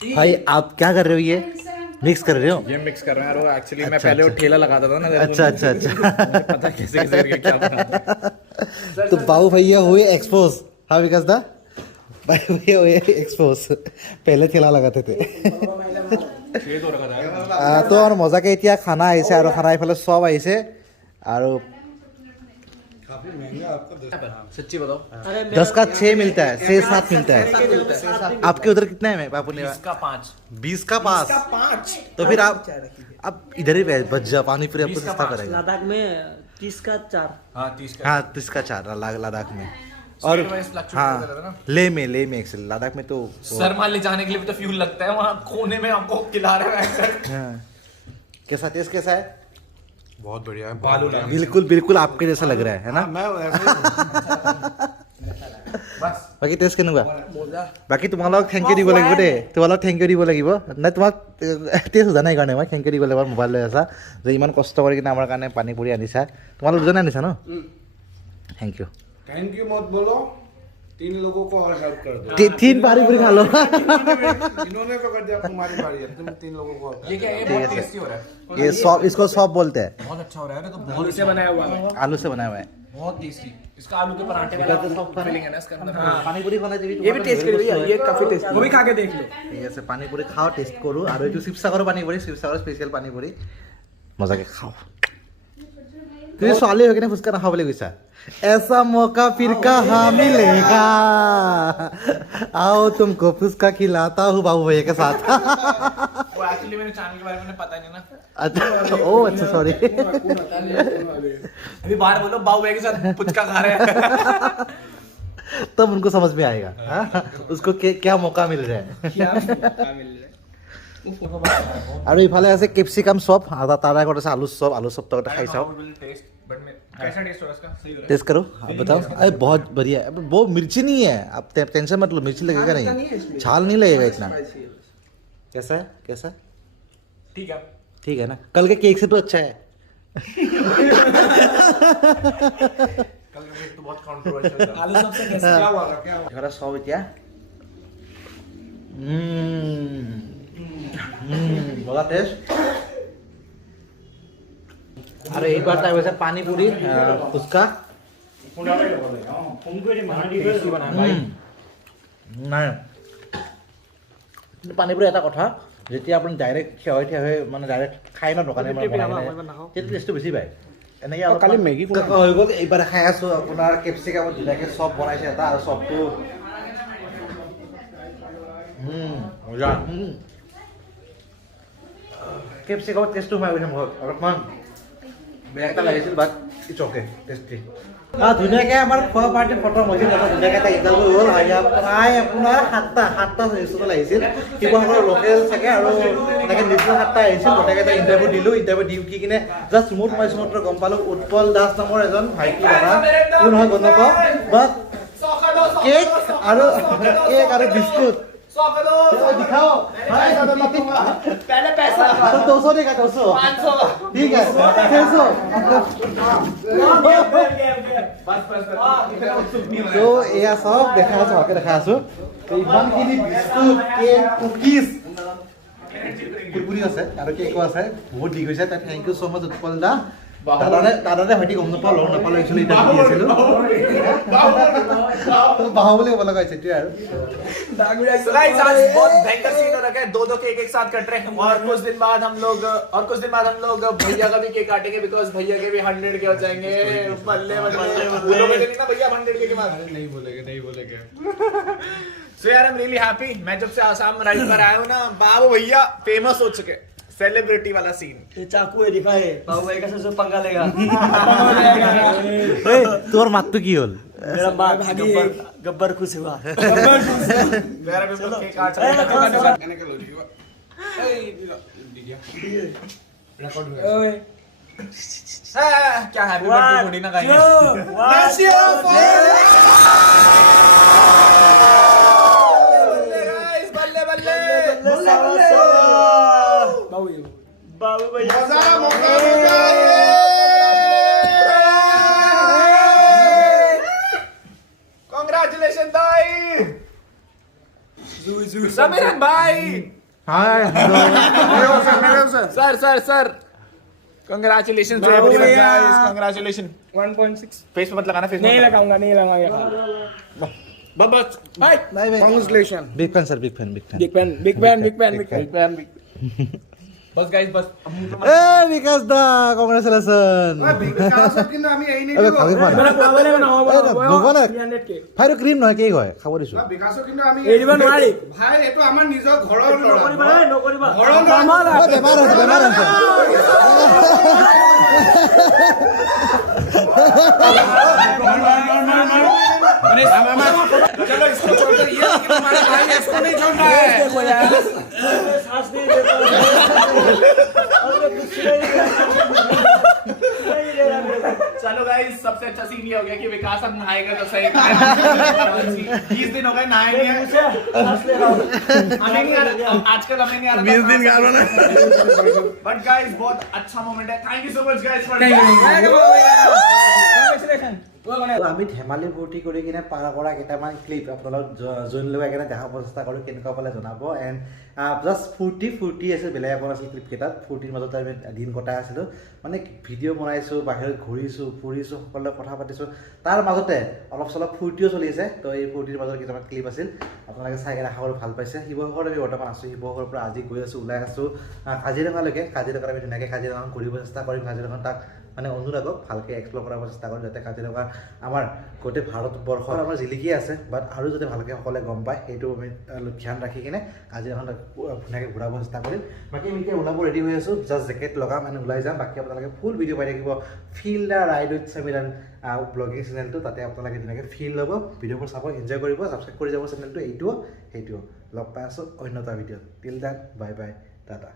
भाई आप क्या कर रहे हो? ये मिक्स कर रहे हो? ये मिक्स कर रहे हैं यार। एक्चुअली मैं अच्छा, पहले वो अच्छा। ठेला लगाता था ना। अच्छा अच्छा अच्छा। मुझे पता है कैसे कैसे करके क्या बनाते हैं। तो बाबू भैया हुए एक्सपोज। हाँ विकास दा, बाबू भैया हुए एक्सपोज। पहले ठेला लगाते थे। छेद हो रखा था। তো আমাৰ মজাকে এতিয়া খানা আহিছে আৰু খানা এইফালে চব আহিছে আৰু सच्ची बताओ। 10 का 6 मिलता है, 6-7 मिलता है। आपके उधर कितना है बापू ने? 20 का 5। तो फिर आप इधर ही बच जा, पानी पूरी आपको सस्ता पड़ेगा। लद्दाख में 30 का 4। हाँ 30 का। हाँ 30 का 4 लद्दाख में। और हाँ ले में एक्चुअली लद्दाख में तो सर मान ले जाने के लिए भी तो फ्यूल लगता है, वहाँ कोने में आपको खिला रहे हैं। हाँ। कैसा टेस्ट कैसा है? बहुत बढ़िया है। बिल्कुल बिल्कुल आपके जैसा लग रहा है ना? বাকী টেষ্ট কেনেকুৱা? বাকী তোমালোক থেংক ইউ দিব লাগিব দেই, তোমালোক থেংক ইউ দিব লাগিব। নাই তোমাক টেষ্ট সোধা নাই কাৰণে মই থেংক ইউ দিব লাগিব। মোবাইল লৈ আছা যে ইমান কষ্ট কৰি কিনে আমাৰ কাৰণে পানী পুৰি আনিছা। তোমালোক দুজনে আনিছা ন? Thank you. थैंक यू मत बोलो, 3 लोगों को और हेल्प कर दो। 3 पानी पूरी खा लो। इन्होंने तो कर दिया, तुम्हारी बारी है, तुम 3 लोगों को और ये क्या है? बहुत टेस्टी हो रहा है। ये सॉप, इसको सॉप बोलते हैं। बहुत अच्छा हो रहा है। तो बहुत से बनाया हुआ है। आलू से बनाया हुआ है। बहुत टेस्टी। इसका आलू के पराठे वाला फीलिंग है ना इसके अंदर। पानी पूरी खाना चाहिए। ये भी टेस्ट करिए भैया, ये काफी टेस्ट। वो भी खा के देख लो। ঠিক আছে পানী পুৰি খাওঁ, টেষ্ট কৰোঁ। আৰু এইটো শিৱসাগৰৰ পানী পুৰি, শিৱসাগৰৰ স্পেচিয়েল পানী পুৰি মজাকে খাওঁ। তুমি ছোৱালী হৈ কিনে ফুচকা নাখাওঁ বুলি কৈছা? ऐसा मौका फिर कहाँ मिलेगा, आओ तुमको फुसका खिलाता हूँ बाबू भैया के साथ। वो एक्चुअली मेरे चैनल के बारे में पता नहीं ना। अच्छा ओ अच्छा सॉरी। अभी बाहर बोलो बाबू भैया के साथ पुचका खा रहे हैं। तब उनको समझ में आएगा हाँ? उसको क्या मौका मिल रहा है। আৰু ইফালে আছে কেপচিকাম চপ, তাৰ আগত আছে আলু চপ। আলু চপ তহঁতে খাই চাওঁ। कैसा टेस्ट हो रहा है इसका? सही हो रहा है। टेस्ट करो आप बताओ। अरे बहुत बढ़िया है। वो मिर्ची नहीं है, आप टेंशन मत लो, मिर्ची लगेगा नहीं, छाल नहीं लगेगा इतना। कैसा है कैसा? ठीक है। ठीक है ना? कल के केक से तो अच्छा है। कल का केक तो बहुत कंट्रोवर्शियल था। आलू सबसे कैसे क्या हुआ क्या हुआ? घरा सौ क्या बोला टेस्ट। अरे एक बार टाइम वैसे पानी पूरी उसका নাই পানীপুৰি এটা কথা, যেতিয়া আপুনি ডাইৰেক্ট থিয় হৈ মানে ডাইৰেক্ট খাই ন দোকানে তেতিয়া টেষ্টটো বেছি পায়। এনেকৈ অলপ কালি মেগী হৈ গ'ল। এইবাৰ খাই আছোঁ আপোনাৰ কেপচিকামত ধুনীয়াকৈ চপ বনাইছে এটা, আৰু চপটো মজা। কেপচিকামত টেষ্টটো সোমাই গৈছে মুখত। অলপমান বেয়া এটা লাগিছিল বাট ইটছ অ'কে টেষ্টি। ধুনীয়াকৈ আমাৰ খোৱা পাৰ্টি খতম হৈছিল। ধুনীয়াকৈ এটা ইণ্টাৰভিউ হ'ল। প্ৰায় আপোনাৰ 7টা ৰেষ্টুৰেণ্ট আহিছিল। শিৱসাগৰৰ লোকেল চাগে আৰু এনেকৈ নিউজৰ 7টা আহিছিল। গোটেইকেইটা ইণ্টাৰভিউ দিলোঁ। ইণ্টাৰভিউ দি উঠি কিনে জাষ্ট ৰুমত সোমাইছোঁ মাত্ৰ গম পালোঁ উৎপল দাস নামৰ এজন ভাইটি দাদা, কোন হয় গম নাপাওঁ, বাট কেক আৰু বিস্কুট दिखाओ। पहले पैसा 200 देगा 200 ठीक है 600। তো এয়া চব দেখা আছো, ভালকে দেখা আছো। তো ইমানখিনি বিস্কুট, কেক, কুকিজ, কুৰকুৰি আছে আৰু কেকো আছে। বহুত দি গৈছে। থেংক ইউ ছ' মাছ উৎপল দা। দাদানে হয়তো গম নাপাওঁ, লগ নাপালোঁ একচুৱেলি এতিয়া দি আছিলোঁ। বাহু বুলি ক'ব লগা হৈছে এইটোৱে আৰু। गाइस आज बहुत भयंकर सीन हो रखा है। 2 केक एक साथ कट रहे हैं और कुछ दिन बाद हम लोग भैया का भी केक काटेंगे बिकॉज भैया के भी 100 के हो जाएंगे। बल्ले बल्ले बोलोगे नहीं ना भैया 100 के बाद? नहीं बोलेंगे। सो यार आई एम रियली हैप्पी। मैं जब से आसाम राइड पर आया हूँ ना, बाबू भैया फेमस हो चुके। सेलिब्रिटी वाला सीन। ये चाकू है दिखाए बाबू भाई का सबसे पंगा लेगा। তোৰ মাতটো কি হ'ল? मेरा माँ गब्बर खुश हुआ। मेरा भी केक काट रहा है। मैंने क्या लो जी रिकॉर्ड हुआ। क्या हैप्पी बर्थडे थोड़ी ना गाएंगे। बल्ले बल्ले बाबू भैया मजा कांग्रेचुलेशन दाई। समीरन भाई hi sir congratulation to everyone guys congratulation 1.6 face पे मत लगाना फेस नहीं लगाऊंगा बस bye bye bye Congratulations. Big fan sir big fan big fan बस गाइस बस এ বিকাশ দা কংগ্ৰেচুলেশ্যন বিকাশত কিন্তু আমি এৰি এবে নিদিব ভালকে খোৱা মানে খুৱাবলে নহ'ব নগলে 300k ফাইটো ক্ৰীম নহয় কি হয় খাব দিছো বিকাশত কিন্তু আমি এৰিব নোৱাৰি ভাই এইটো আমাৰ নিজৰ ঘৰৰ নকৰিবা ল'ৰা নকৰিবা ঘৰৰ ল'ৰা। আমাৰ ও, বেমাৰ হৈছে चलो इसको छोड़ दो ये लेकिन हमारे भाई ने इसको नहीं छोड़ रहा है देखो यार सांस नहीं देता और कुछ नहीं दे रहा चलो गाइस सबसे अच्छा सीन ये हो गया कि विकास अब नहाएगा तो सही 20 दिन हो गए नहाए नहीं है सांस ले रहा हूं हमें नहीं आ रहा आजकल हमें नहीं आ रहा 20 दिन गालो ना बट गाइस बहुत अच्छा मोमेंट है thank you so much guys for congratulation আমি ধেমালি ফূৰ্তি কৰি কিনে পাৰ কৰা কেইটামান ক্লিপ আপোনালোক জইন লৈ কিনে দেখাব চেষ্টা কৰোঁ কেনেকুৱা পালে জনাব এণ্ড জাষ্ট ফূৰ্তি আছিল বেলেগ একো নাছিল ক্লিপ কেইটাত ফূৰ্তিৰ মাজতে আমি দিন কটাই আছিলোঁ মানে ভিডিঅ' বনাইছোঁ বাহিৰত ঘূৰিছোঁ ফুৰিছোঁ সকলোৱে কথা পাতিছোঁ তাৰ মাজতে অলপ চলপ ফূৰ্তিও চলি আছে তো এই ফূৰ্তিৰ মাজত কিছুমান ক্লিপ আছিল আপোনালোকে চাই কিনে আশা কৰোঁ ভাল পাইছে শিৱসাগৰত আমি বৰ্তমান আছোঁ শিৱসাগৰৰ পৰা আজি গৈ আছোঁ ওলাই আছোঁ কাজিৰঙালৈকে কাজিৰঙাত আমি ধুনীয়াকৈ কাজিৰঙাখন ঘূৰিব চেষ্টা কৰিম কাজিৰঙাখন তাক মানে অনুৰাগক ভালকৈ এক্সপ্ল'ৰ কৰাব চেষ্টা কৰিম যাতে কাজিৰঙা আমাৰ গোটেই ভাৰতবৰ্ষৰ আমাৰ জিলিকি আছে বাট আৰু যাতে ভালকৈ সকলোৱে গম পায় সেইটো আমি ধ্যান ৰাখি কিনে কাজিৰঙাখন ধুনীয়াকৈ ঘূৰাব চেষ্টা কৰিম বাকী আমি এতিয়া ওলাব ৰেডি হৈ আছোঁ জাষ্ট জেকেট লগাম মানে ওলাই যাম বাকী আপোনালোকে ফুল ভিডিঅ' পাই থাকিব feel the ride with Samiran ব্লগিং চেনেলটো তাতে আপোনালোকে ধুনীয়াকৈ ফিল ল'ব ভিডিঅ'বোৰ চাব এনজয় কৰিব ছাবস্ক্ৰাইব কৰি যাব চেনেলটো এইটোও সেইটোও লগ পাই আছোঁ অন্য এটা ভিডিঅ'ত till then bye bye tata